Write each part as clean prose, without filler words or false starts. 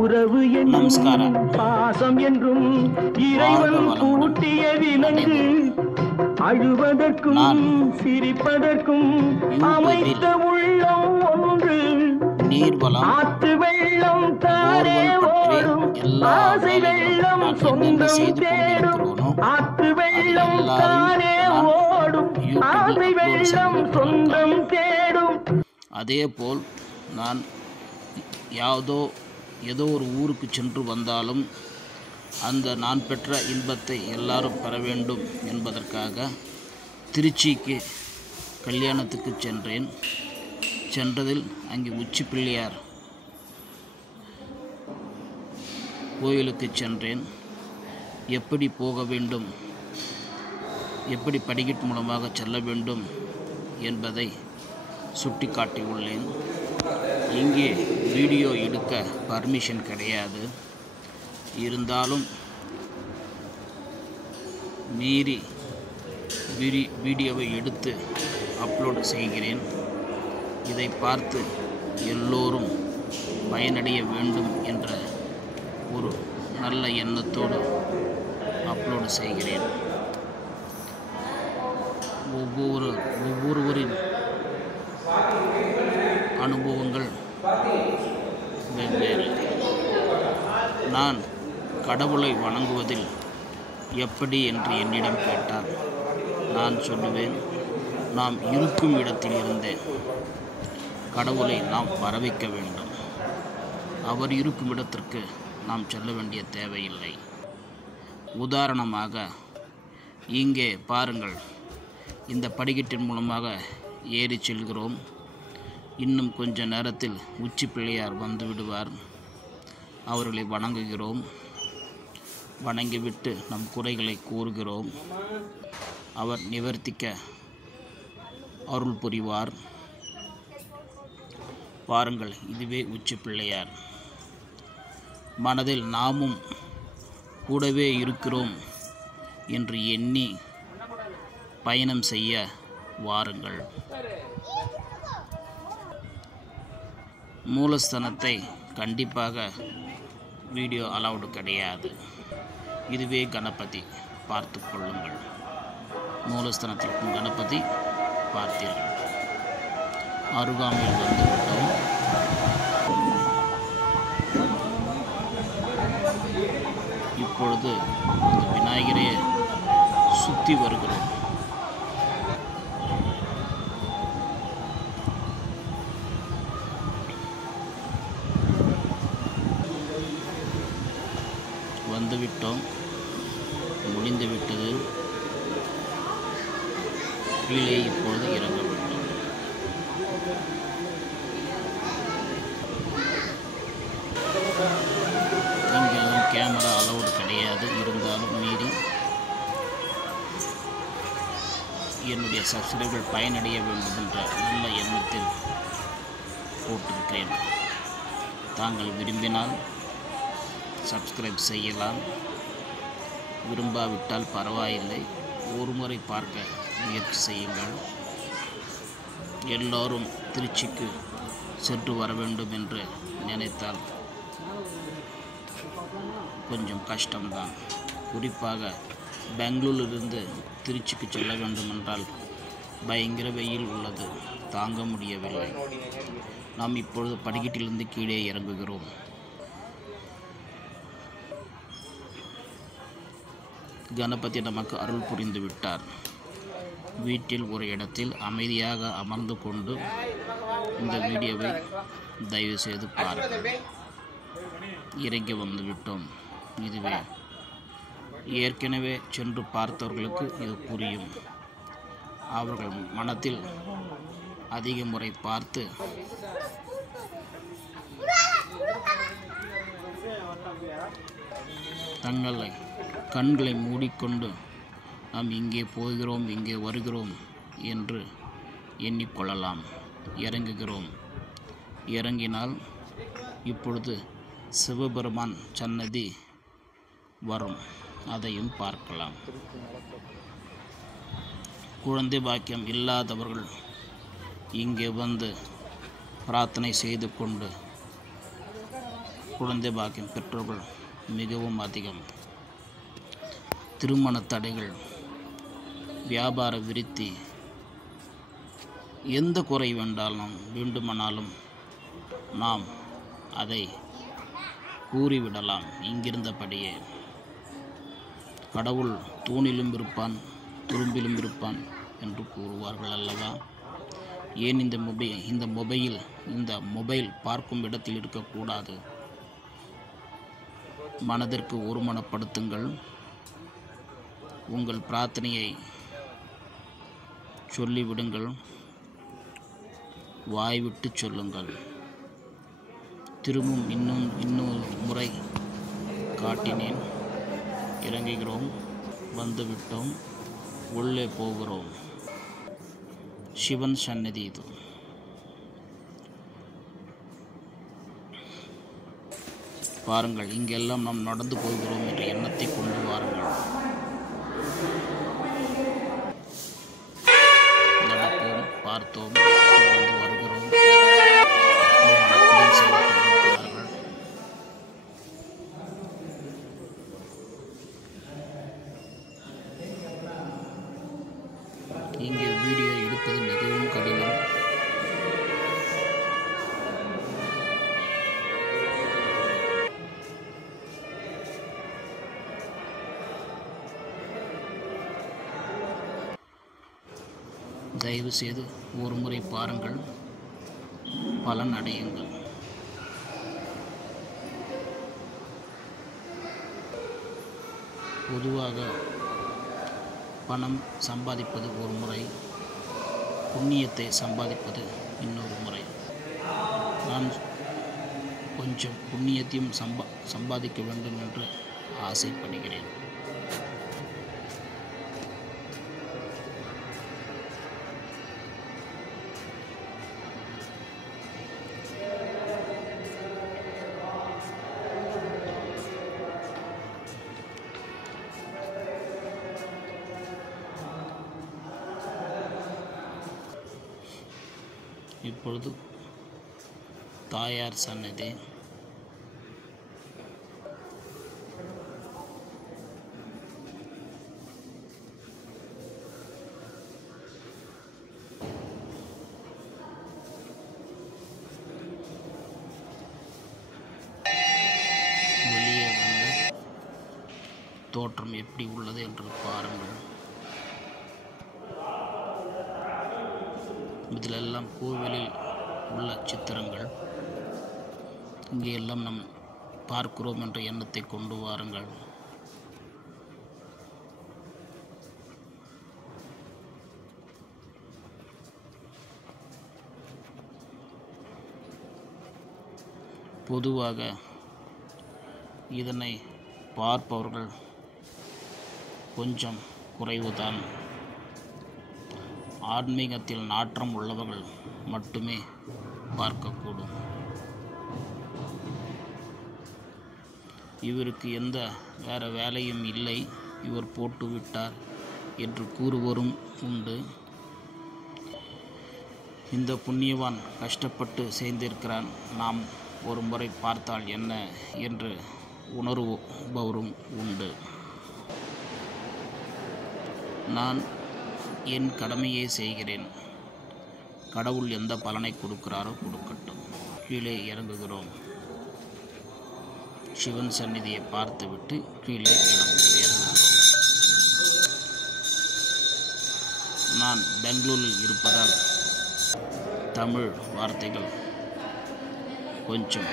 உறவு என்றும் பாசம் என்றும் இறைவன் கூட்டிய விலங்கு அழுவதற்கும் சிரிப்பதற்கும் அமைத்த உள்ளம் ஒன்று ஆற்று வெள்ளம் தானே ஓடும் ஆசை வெள்ளம் சொந்தம் தேடும் ஆற்று வெள்ளம் தானே ஓடும் ஆசை வெள்ளம் சொந்தம் தேடும். அதேபோல் நான் ஏதோ ஒரு ஊருக்கு சென்று வந்தாலும் அந்த நான் பெற்ற இன்பத்தை எல்லாரும் பெற வேண்டும் என்பதற்காக திருச்சிக்கு கல்யாணத்துக்கு சென்றதில் அங்கே உச்சி பிள்ளையார் கோயிலுக்கு சென்றேன். எப்படி போக வேண்டும், எப்படி படிக்கட்டு மூலமாக செல்ல வேண்டும் என்பதை சுட்டி காட்டியுள்ளேன். இங்கே வீடியோ எடுக்க பர்மிஷன் கிடையாது. இருந்தாலும் மீறி வீடியோவை எடுத்து அப்லோடு செய்கிறேன். இதை பார்த்து எல்லோரும் பயனடைய வேண்டும் என்ற ஒரு நல்ல எண்ணத்தோடு அப்லோடு செய்கிறேன். ஒவ்வொருவரின் அனுபவங்கள் வெவ்வேறு. நான் கடவுளை வணங்குவதில் எப்படி என்று என்னிடம் கேட்டார். நான் சொல்லுவேன், நாம் இருக்கும் இடத்தில் இருந்தே கடவுளை நாம் வரவைக்க வேண்டும். அவர் இருக்கும் இடத்திற்கு நாம் செல்ல வேண்டிய தேவையில்லை. உதாரணமாக இங்கே பாருங்கள், இந்த படிக்கட்டின் மூலமாக ஏறி செல்கிறோம். இன்னும் கொஞ்ச நேரத்தில் உச்சி பிள்ளையார் வந்து விடுவார். அவர்களை வணங்குகிறோம். வணங்கிவிட்டு நம் குறைகளை கூறுகிறோம். அவர் நிவர்த்திக்க அருள் புரிவார். பாருங்கள், இதுவே உச்சி பிள்ளையார். மனதில் நாமும் கூடவே இருக்கிறோம் என்று எண்ணி பயணம் செய்ய வாருங்கள். மூலஸ்தானத்தை கண்டிப்பாக வீடியோ அலவுடு கிடையாது. இதுவே கணபதி, பார்த்து கொள்ளுங்கள். மூலஸ்தானத்திற்கும் கணபதி பார்த்தீர்கள். அருகாமையில் வந்து விட்டோம். இப்பொழுது இந்த விநாயகரை சுற்றி வருகிறோம். வந்துவிட்டோம், முடிந்து விட்டது. கீழே இப்பொழுது இறங்க வேண்டும். இங்கெல்லாம் கேமரா அலவுடு கிடையாது. இருந்தாலும் மீறி என்னுடைய சப்ஸ்கிரைபர் பயனடைய வேண்டும் என்ற நல்ல எண்ணத்தில் போட்டிருக்கிறேன். தாங்கள் விரும்பினால் சப்ஸ்கிரைப் செய்யலாம். விரும்பாவிட்டால் பரவாயில்லை, ஒரு முறை பார்க்க முயற்சி செய்யுங்கள். எல்லோரும் திருச்சிக்கு சென்று வர வேண்டும் என்று நினைத்தால் கொஞ்சம் கஷ்டம்தான். குறிப்பாக பெங்களூரிலிருந்து திருச்சிக்கு செல்ல வேண்டுமென்றால் பயங்கர வெயில் உள்ளது, தாங்க முடியவில்லை. நாம் இப்பொழுது படிக்கட்டிலிருந்து கீழே இறங்குகிறோம். கணபதி நமக்கு அருள் புரிந்து விட்டார். வீட்டில் ஒரு இடத்தில் அமைதியாக அமர்ந்து கொண்டு இந்த வீடியோவை தயவு செய்து பாருங்கள். இறங்கி வந்து விட்டோம். இதுவே ஏற்கனவே சென்று பார்த்தவர்களுக்கு இது புரியும். அவர்கள் மனத்தில் அதிக முறை பார்த்து தங்களை கண்களை மூடிக்கொண்டு நாம் இங்கே போகிறோம், இங்கே வருகிறோம் என்று எண்ணிக்கொள்ளலாம். இறங்குகிறோம். இறங்கினால் இப்பொழுது சிவபெருமான் சன்னதி வரும், அதையும் பார்க்கலாம். குழந்தை பாக்கியம் இல்லாதவர்கள் இங்கே வந்து பிரார்த்தனை செய்து கொண்டு குழந்தை பாக்கியம் பெற்றோர்கள் மிகவும் அதிகம். திருமண தடைகள், வியாபார விருத்தி, எந்த குறை வேண்டுமானாலும் நாம் அதை கூறிவிடலாம் இங்கிருந்தபடியே. கடவுள் தூணிலும் இருப்பான், துரும்பிலும் இருப்பான் என்று கூறுவார்கள் அல்லவா? ஏன் இந்த மொபைல் பார்க்கும் இடத்தில் இருக்கக்கூடாது? மனதிற்கு ஒருமனப்படுத்துங்கள். உங்கள் பிரார்த்தனையை சொல்லிவிடுங்கள், வாய்விட்டு சொல்லுங்கள். திரும்பவும் இன்னொரு முறை காட்டினேன். இறங்குகிறோம், வந்துவிட்டோம், உள்ளே போகிறோம். சிவன் சந்நிதி இது. பாருங்கள், இங்கெல்லாம் நாம் நடந்து போகிறோம் என்ற எண்ணத்தை கொண்டு வாருங்கள். நடப்போம், பார்த்தோம், நடந்து வருகிறோம். இங்கே வீடியோ எடுப்பது மிகவும் கடினம். தயவு செய்து ஒரு முறை பாருங்கள், பலன் அடையுங்கள். பொதுவாக பணம் சம்பாதிப்பது ஒரு முறை, புண்ணியத்தை சம்பாதிப்பது இன்னொரு முறை. நான் கொஞ்சம் புண்ணியத்தையும் சம்பாதிக்க வேண்டும் என்று ஆசைப்படுகிறேன். இப்பொழுது தாயார் சன்னதி. வெளியே வந்து தோற்றம் எப்படி உள்ளது என்று பாருங்கள். இதிலெல்லாம் கோவிலில் உள்ள சித்திரங்கள். இங்கே எல்லாம் நாம் பார்க்கிறோம் என்ற எண்ணத்தை கொண்டு வாருங்கள். பொதுவாக இதனை பார்ப்பவர்கள் கொஞ்சம் குறைவுதான். ஆன்மீகத்தில் நாட்டம் உள்ளவர்கள் மட்டுமே பார்க்கக்கூடும். இவருக்கு எந்த வேறு வேலையும் இல்லை, இவர் போட்டுவிட்டார் என்று கூறுவோரும் உண்டு. இந்த புண்ணியவான் கஷ்டப்பட்டு செய்திருக்கிறான், நாம் ஒரு முறை பார்த்தால் என்ன என்று உணர்வுபவரும் உண்டு. நான் என் கடமையை செய்கிறேன். கடவுள் எந்த பலனை கொடுக்கிறாரோ கொடுக்கட்டும். கீழே இறங்குகிறோம். சிவன் சந்நிதியை பார்த்துவிட்டு கீழே இறங்குகிறோம். நான் பெங்களூரில் இருப்பதால் தமிழ் வார்த்தைகள் கொஞ்சம்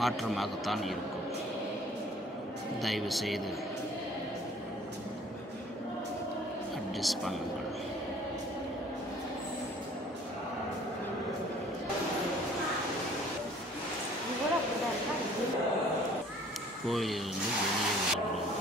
மாற்றமாகத்தான் இருக்கும். தயவு செய்து அட்ஜஸ்ட் பண்ணுங்கள். கோயிலிருந்து வெளியே வருகிறோம்.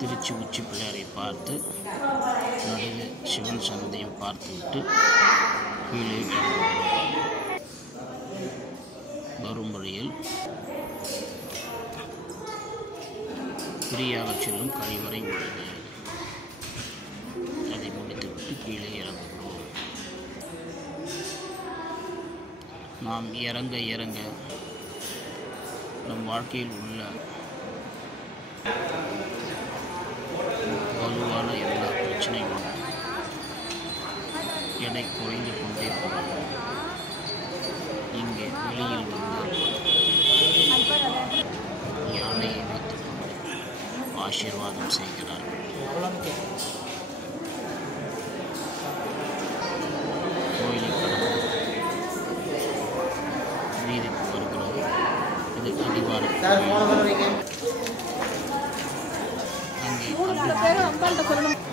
திருச்சி உச்சி பிள்ளையாரை பார்த்து நடுவே சிவன் சன்னதியும் பார்த்துவிட்டு கீழே வரும் வழி வாயிலில் ஃப்ரீயாக செல்லும் கழிவறை உள்ளது. அதை முடித்துவிட்டு கீழே இறங்குகிறோம். நாம் இறங்க இறங்க நம் வாழ்க்கையில் உள்ள வலுவான எல்லா பிரச்சனைகளும் எடை குறைந்து கொண்டே போகும். இங்கே வெளியில் வந்தால் யானையை வைத்துக்கொண்டு ஆசீர்வாதம் செய்கிறார்கள். கோயிலை கடந்து வீதிக்கு வருகிறோம். இது அடிவாரம். அங்கே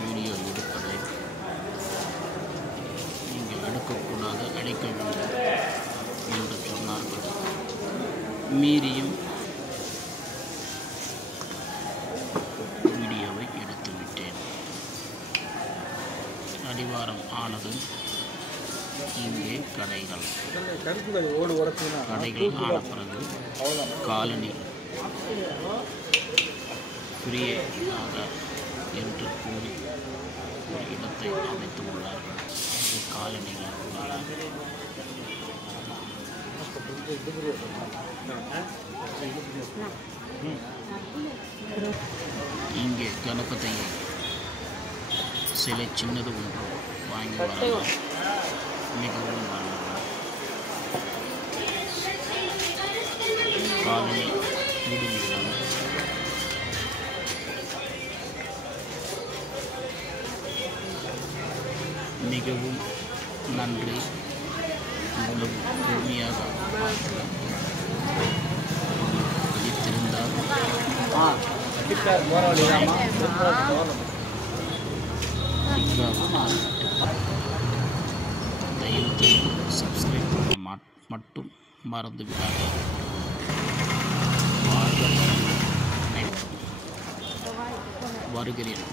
வீடியோ எடுப்பதை நீங்கள் எடுக்கக்கூடாது, அடிக்க வேண்டும் என்று சொன்னார்கள். மீறியும் வீடியோவை எடுத்துவிட்டேன். அடிவாரம் ஆனது. இங்கே கடைகள் ஆன பிறகு காலனி ஃப்ரீயாக என்று கூறி ஒரு இடத்தை அமைத்துள்ளார்கள். அது காலனியில் உள்ளன. இங்கே கணபதியை சிலை சின்னது ஒன்று வாங்கி வரலாம். மிகவும் நல்லது. காலனி வீடுகளில் மிகவும் நன்றி. இவ்வளவு பொறுமையாக பிடித்திருந்தால் தயவு செய்து சப்ஸ்கிரைப் பண்ண மட்டும் மறந்து விடாதீர்கள். வருகிறேன்.